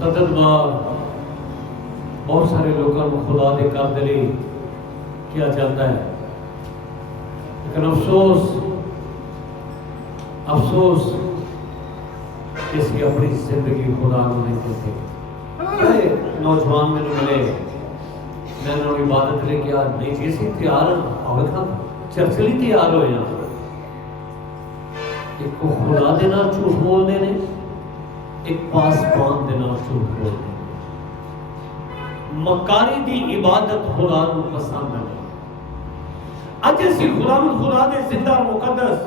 متعدد بار بہت سارے لوگوں کو خدا دے کر دلی کیا جاتا ہے، لیکن افسوس اس کی اپنی زندگی خدا کو نہیں دیتے۔ بڑے نوجوان میں ملے، میں نے عبادت لے کے نہیں جی سی تیار ہوگا چرچ لی تیار ہو جانا، ایک کو خدا دینا جھوٹ بول دینے، ایک پاسبان دینا جھوٹ بول دینے۔ مکاری دی عبادت خدا کو پسند ہے۔ اج اسی خدا دے زندہ اور مقدس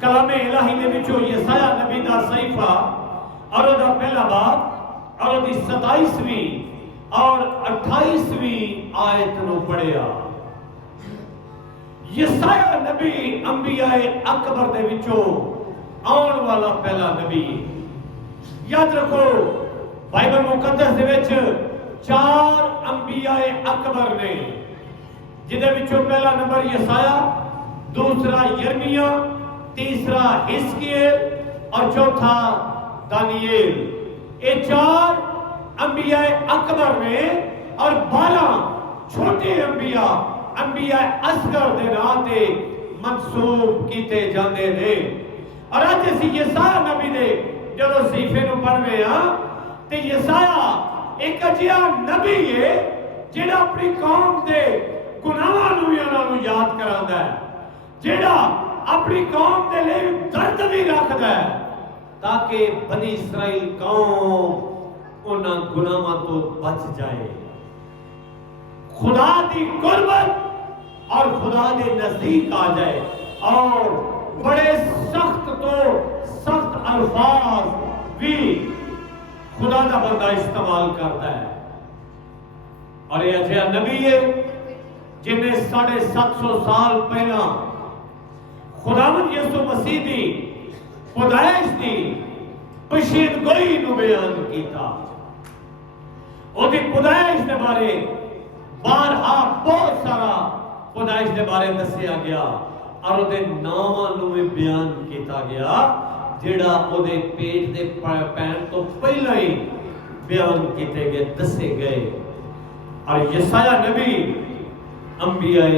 کلام الہی دے وچوں یسایہ نبی دا صحیفہ اور دا پہلا باب اور دی 27ویں اور 28ویں آیت نو پڑھیا۔ یسایہ نبی انبیاء اکبر دے وچوں آن والا پہلا نبی۔ یاد رکھو بائبل مقدس دے وچ 4 انبیاء اکبر نے، جدے وچوں پہلا نمبر یسایہ، دوسرا یرمیہ، تیسرا حزقیل اور چوتھا دانییل۔ یہ 4 انبیاء اکبر نے اور 12 چھوٹے انبیاء اصغر دے نام تے منسوب کیتے جاندے نے۔ اور اج اسی یسایہ نبی دے جدوں صحیفے نو پڑھنے ہاں تے یسایہ ایک اجیہا نبی ہے جڑا اپنی قوم دے گناہاں نوں وی انہاں نوں یاد کراندا ہے، جڑا اپنی قوم دے لئی درد بھی رکھدا ہے تاکہ بنی اسرائیل قوم انہاں گناہاں تو بچ جائے۔ خدا دی قربت اور خدا دے نزدیک آ جائے اور بڑے سخت تو سخت الفاظ بھی خدا دا بندہ استعمال کرتا ہے۔ اور یہ اجیہا نبی ہے جن نے 750 سال پہلا خداوند یسوع مسیح دی پیدائش دی پیشین نو بیان کیتا۔ او دی پیدائش دے بارے بارہا بہت سارا پیدائش دے بارے دسیا گیا اور او دے ناماں نو بھی بیان کیتا گیا جڑا او دے پیٹ دے پین تو پہلا ہی بیان کیتے گئے، دسے گئے۔ اور یسایہ نبی انبیاء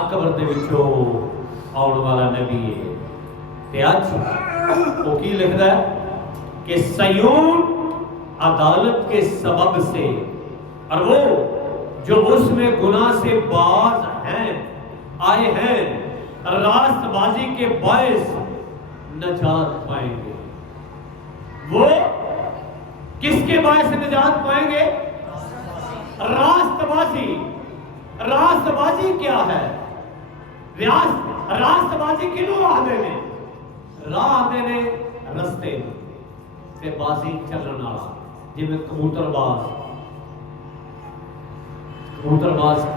اکبر دے وچوں آن والا نبی ہے۔ تے اج وہ کی لکھدا ہے کہ سیون عدالت کے سبب سے، اور وہ جو اس میں گناہ سے باز ہیں آئے ہیں راست بازی کے باعث نجات پائیں گے۔ وہ کس کے باعث نجات پائیں گے؟ راست بازی۔ راست بازی کیا ہے؟ راست بازی کنوں راہ دینے؟ راہ دینے رستے تے بازی چلن والا، جی میں کبوتر باز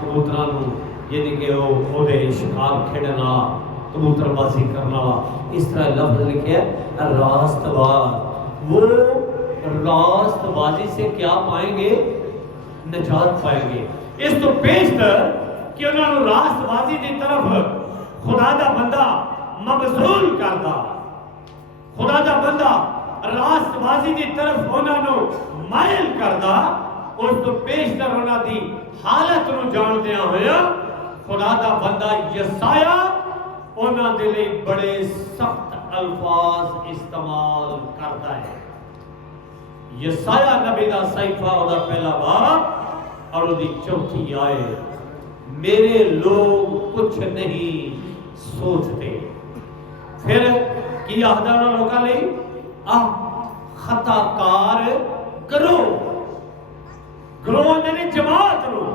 کبوتراں نو یعنی کہ وہ دے شکار کھیڈن والا، کبوتر بازی کرنا والا، اس طرح لفظ لکھے ہے راست باز۔ وہ راست بازی سے کیا پائیں گے؟ نجات پائیں گے۔ اس تو بیشتر کہ انہوں نے راست بازی دی طرف خدا دا بندہ مبذول کردا، خدا دا بندہ راست بازی دی طرف انہوں نے مائل کردا، اس تو بیشتر انہوں دی حالت نو جان دیا ہویا خدا دا بندہ یسایہ انہوں دے لئے بڑے سخت الفاظ استعمال کرتا ہے۔ یسایہ نبی دا صحیفہ اور دا پہلا باب اور دی 4 آیت، میرے لوگ کچھ نہیں سوچتے۔ پھر کی آہدانہ لوگا لئی خطا کار گروہ نے جماعت رو،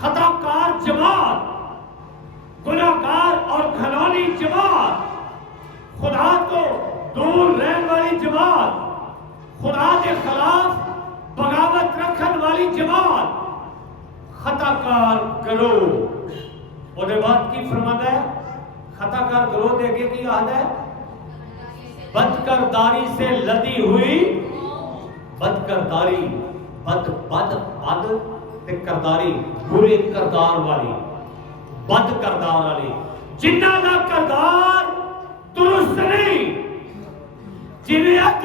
خطا کار جماعت، گناہگار اور گھنانی جماعت، خدا کو دور رہن والی جماعت، خدا کے خلاف بغاوت رکھن والی جماعت، خطا کار گروہ۔ اور دے بعد کی فرماتا ہے؟ خطا کار گروہ دے کے کی آہد ہے؟ بدکرداری سے لدی ہوئی بدکرداری، بد تے کرداری، برے کردار والی، بد کردار والی، جنہ دا کردار درست نہیں، جنہیں اج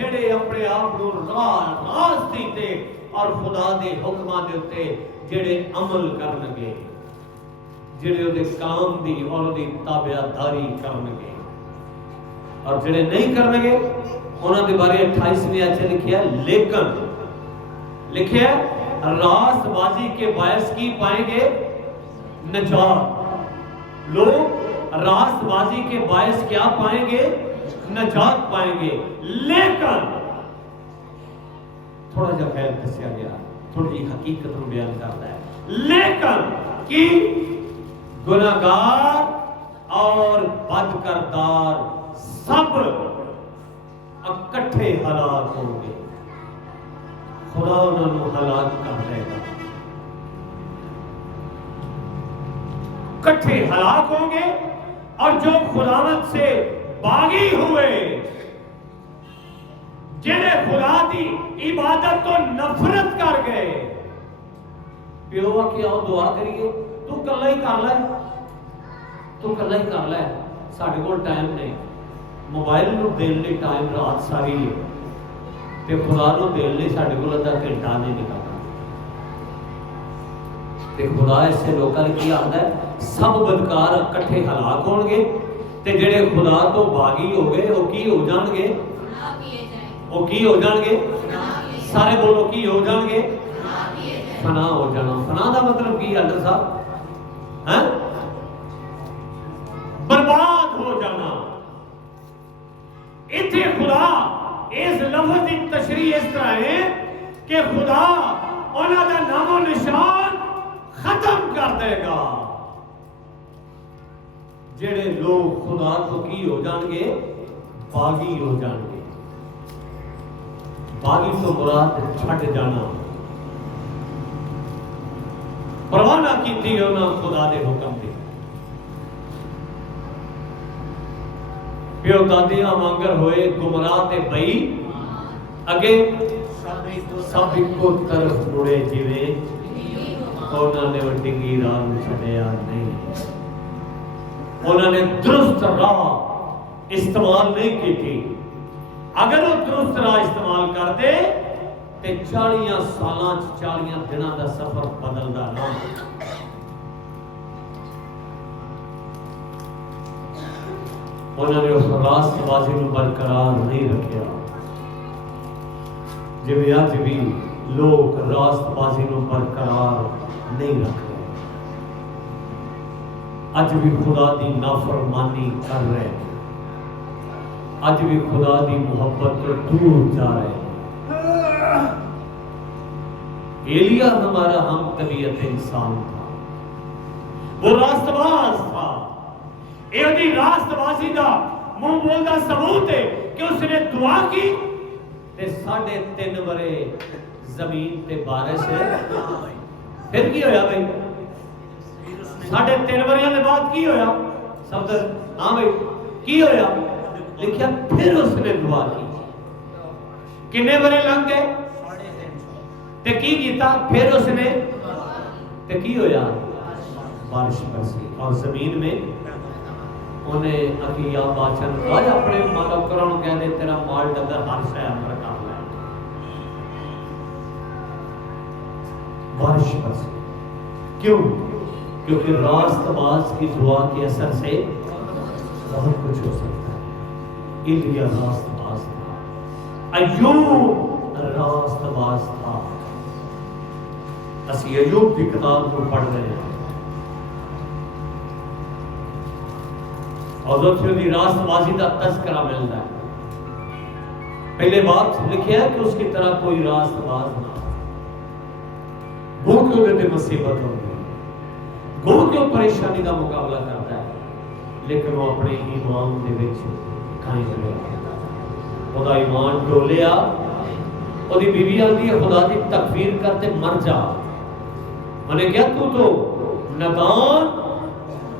جڑے اپنے آپ کو راست دیتے اور خدا دے حکماں دے اوتے جڑے عمل کرنگے، جڑے وہ کام دی اور دی تابعداری کرنگے، اور جڑے نہیں کرنگے انہوں نے بارے 28ویں آیت لکھیا ہے لیکن لکھیا ہے راست بازی کے باعث کی پائیں گے نجات۔ لوگ راست بازی کے باعث کیا پائیں گے؟ نجات پائیں گے۔ لیکن تھوڑا جا خیر دسیا گیا، تھوڑی جی حقیقت کو بیان کرتا ہے، لیکن کی گناہگار اور بد کردار سب اکٹھے ہلاک ہوں گے، خدا انہوں نے ہلاک کر دے گا، اکٹھے ہلاک ہوں گے۔ اور جو خداوند سے باغی ہوئے، جنہیں خدا دی عبادت تو نفرت کر گئے، پیوا کہ آؤ دعا کریے، تو کلا ہی کر لے، تو کلا ہی کر لے، ساڑھے کو ٹائم نہیں، موبائل نو دین لے ٹائم رات ساری ہے، تے خدا نو دین لے ساڑھے کو لدہ گھنٹہ نہیں نکلتا۔ تے خدا ایسے لوکاں نے کیا آتا ہے سب بدکار اکٹھے ہلاک ہون گے، تے جڑے خدا تو باغی ہو گئے وہ کی ہو جان گے؟ وہ کی ہو جان گے؟ سارے بولو کی ہو جان گے؟ فنا ہو جانا۔ فنا دا مطلب کی ہے صاحب؟ ہاں؟ برباد ہو جانا۔ اتھے خدا اس لفظ کی تشریح اس طرح ہے کہ خدا انہاں دا نام و نشان ختم کر دے گا۔ جڑے لوگ خدا تو کی ہو جان گے؟ باغی ہو جان گے۔ باغی تو مراد چھٹ جانا، پرواہ نہ کیتی انہاں خدا دے حکم دی، پیو دادیاں وانگر ہوئے گمراہ تے بئی اگے سب کو طرف مڑے جیوے انہوں نے وہ ڈنگی راہ چھڑیا نہیں، انہوں نے درست راہ استعمال نہیں کی تھی۔ اگر وہ درست راہ استعمال کرتے تے 40 سالاں 40 دنوں دا سفر بدلدا نہ۔ انہوں نے اس راست بازی کو برقرار نہیں رکھیا۔ جب آج بھی لوگ راست بازی کو برقرار نہیں رکھ رہے، اج بھی خدا دی نافرمانی کر رہے، اج بھی خدا دی محبت کو دور جا رہے۔ ایلیا ہمارا ہم طبیعت انسان تھا، وہ راست باز تھا۔ یہ دی راست بازی دا منہ بولدا ثبوت ہے کہ اس نے دعا کی تے 3.5 برے زمین تے بارش ہے۔ پھر کی ہویا بھائی؟ 3.5 بریاں دے بعد کی ہویا؟ صفدر ہاں بھائی کی ہویا؟ لکھیا پھر اس نے دعا کی۔ کنے برے لنگ گئے تے کی کیتا؟ پھر اس نے تے کی ہویا؟ بارش برسی اور زمین میں انہیں اکیا بادشاہ آج اپنے مالک کران کہہ دے تیرا مال ڈنگر ہر شے اندر کر لے۔ بارش برسی کیوں؟ کیونکہ راست باز کی دعا کے اثر سے بہت کچھ ہو سکتا ہے۔ ایلیا راست باز تھا، ایوب راست باز تھا۔ اسی ایوب کی کتاب کو پڑھ رہے ہیں اور دوسری دی راست بازی دا تذکرہ ملتا ہے۔ پہلے بات لکھیا ہے کہ اس کی طرح کوئی راست باز نہ، وہ کیوں دیتے مصیبت ہوگی، وہ کیوں پریشانی کا مقابلہ کرتا ہے، لیکن وہ اپنے ایمان دے وچ قائم رہتا ہے۔ خدا ایمان ڈولیا، اور دی بیوی آتی ہے خدا دی تکفیر کرتے مر جا، میں نے کیا تو ندان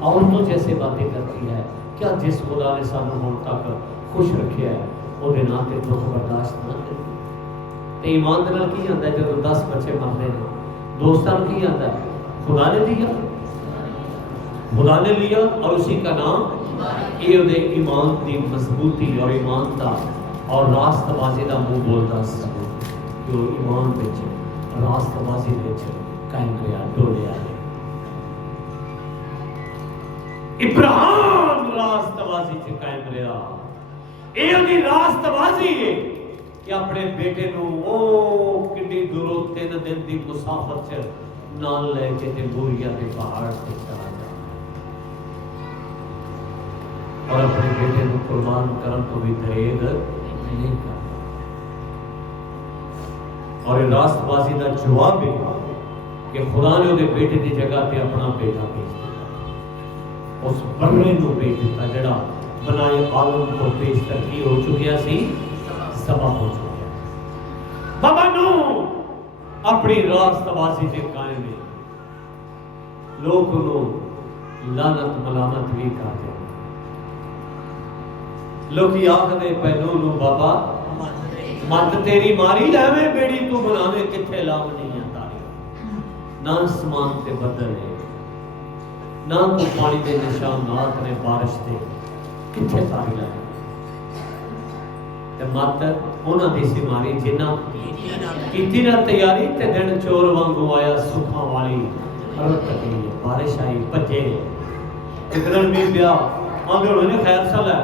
عورتوں جیسے باتیں کرتی ہے، کیا جس خدا نے سانو ہون تک خوش رکھیا ہے وہ دن آتے دکھ برداشت نہ کرتی۔ تے ایمان دے نال کی آندا ہے جب 10 بچے مرتے ہیں، دوستان کی آندا ہے خدا نے دیا، خدا نے لیا اور اسی کا نام یہ دے ایمان دی مضبوطی اور ایمان دا اور راستبازی کا منہ بولتا ثبوت کہ وہ ایمان وچ راستبازی وچ قائم رہا ڈولیا ہے. ابراہیم راستبازی چ قائم رہا. یہ راستبازی ہے کہ اپنے بیٹے نو او کڈی دوروں 3 دن دی مسافت چ نال لے کے تے بوریا کے پہاڑ تے چلا جا اور اپنے بیٹے کو قربان کرن تو بھی دریغ نہیں کرتا. اور راست بازی کا جواب ہے کہ خدا نے وہ بیٹے کی جگہ پہ اپنا بیٹا بھیج دیا. اس بڑے کو بھیج دیتا جڑا بنائے عالم کو پیش کر کے ہو چکیا سی سبا ہو چکیا. بابا نو اپنی راست بازی سے قائم ہے. لوگ انہوں لعنت ملامت بھی کرتے ہیں. لوگ آخر پہلو نو بابا مت تیری ماری لے بیڑی تو بناوے کتھے لاو نہیں تاری. نہ آسمان تے بدل ہے نہ کو پانی دے نشانات نے بارش دے کتھے تاری لائے. تے مت انہاں دی سی ماری جنہ کیتی نہ تیاری تے دن چور وانگو آیا سکھاں والی رت کی بارش آئی بچے ادھر بھی پیا آندے ہونے خیر سال ہے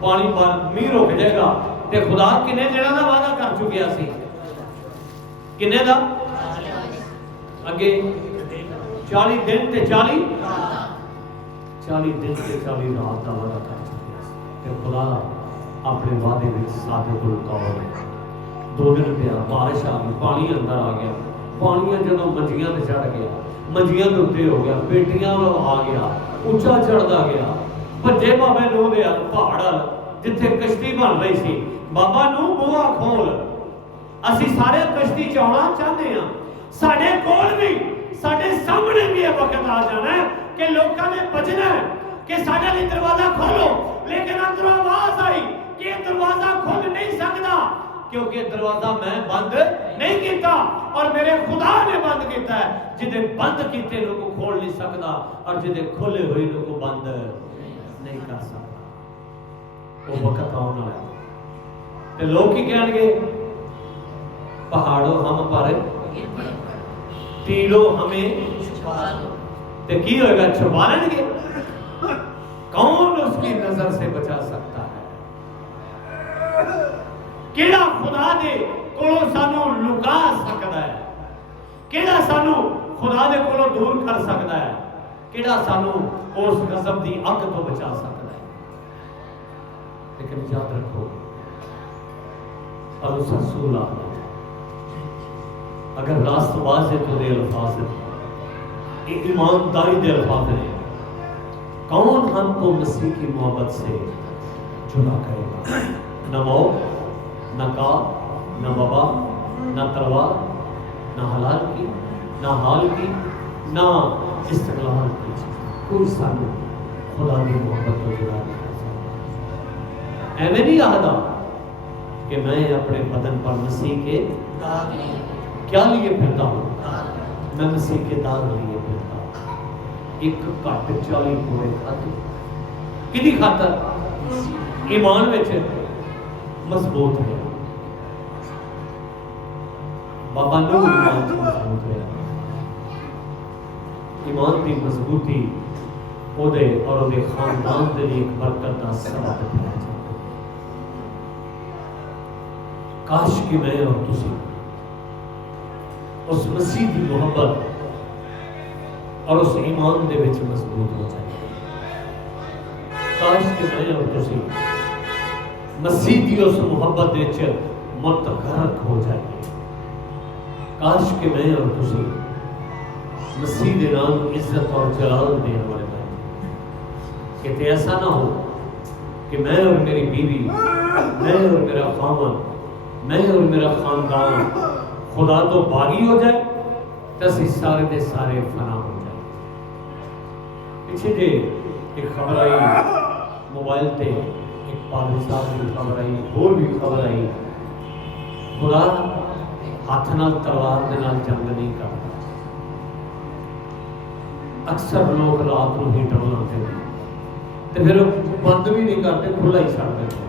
پانی می رک جائے گا. تے خدا کنے جڑا دا وعدہ کر چکیا سی کنے دا اگے 40 دن تے 40 دن تے 40 رات دا وعدہ کر چکیا سی. تے خدا اپنے وعدے وچ صادق القول ہے. 2 دن پیا بارش آ گئی پانی اندر آ گیا. پانی جدوں منجیاں تے چڑھ گیا منجیاں تے اوتے ہو گیا پیٹیاں آ گیا اونچا چڑھدا گیا. بھجے بابے نو دے پہاڑ جتھے کشتی بن رہی سی. بابا نو بوا کھول اسی سارے کشتی چاہنا چاہتے ہیں. ساڈے کول بھی ساڈے سامنے بھی یہ وقت آ جانا ہے کہ لوگوں نے بچنا ہے کہ ساڈے لیے دروازہ کھولو. لیکن اندر آواز آئی کہ یہ دروازہ کھول نہیں سکتا کیونکہ دروازہ میں بند نہیں کیتا اور میرے خدا نے بند کیتا ہے. جدے بند کیتے لوگ کھول نہیں سکتا اور جدے کھولے ہوئے لوگ بند نہیں کر سکتا. وہ وقت آنا ہے تے لوگ کی کہیں گے پہاڑوں ہم پر تیروں ہمیں تے کی ہوئے گا چھپا لیں گے. کون اس کی نظر سے بچا سکتا ہے. کیڑا خدا دے کولوں سانو لکا سکتا ہے. کیڑا سانو خدا دے کولوں دور کر سکتا ہے. کیڑا سانو اس غضب دی اگ تو بچا سکتا ہے. لیکن یاد رکھو اور اس رسول آتا اگر راست باز ہے تو دے الفاظ ہے ایک ایمانداری دے الفاظ ہے. کون ہم کو مسیح کی محبت سے جدا کرے گا. نہ موت نہ کاٹ نہ وبا نہ تلوار نہ حلال کی نہ حال کی نہ استقلال کی کوئی سانو خدا کی محبت کو جدا نہیں کر سکتا. ایویں نہیں آہدا کہ میں اپنے بدن پر مسیح کے کیا لیے پھرتا ہوں. میں مسیح کے داغ لیے پھرتا ہوں. ایک کٹ 40 پورے خاطر کدی خاطر ایمان وچ مضبوط ہے. بابا نو ایمان مضبوط ہے. ایمان کی مضبوطی او دے اور او دے خاندان دے لیے ایک برکت کا سبب ہے. کاش کہ میں اور تسی اس مسیح کی محبت اور اس ایمان دے وچ مضبوط ہو جائے. کاش کہ میں اور تسی مسیح کی اس محبت دے وچ متغرق ہو جائے. کاش کہ میں اور تسی مسیح دے نام عزت اور جلال دینے والے بنے. کہ ایسا نہ ہو کہ میں اور میری بیوی میں اور میرا خاوند میں اور میرا خاندان خدا تو باغی ہو جائے تو اسی سارے دے سارے فنا ہو جائے. پیچھے جے ایک خبر آئی موبائل تے ایک پادری صاحب کی خبر آئی اور بھی خبر آئی خدا ہاتھ نال تلوار دے نال جنگ نہیں کرتا. اکثر لوگ رات کو ہیٹر لاتے ہیں تو پھر بند بھی نہیں کرتے کھلا ہی چھڑ دیتے.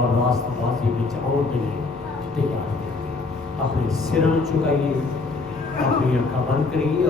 اور راست بازی میں آؤ کے لیے تیار ہو۔ اپنے سروں چکائیے، اپنی آنکھیں بند کریے۔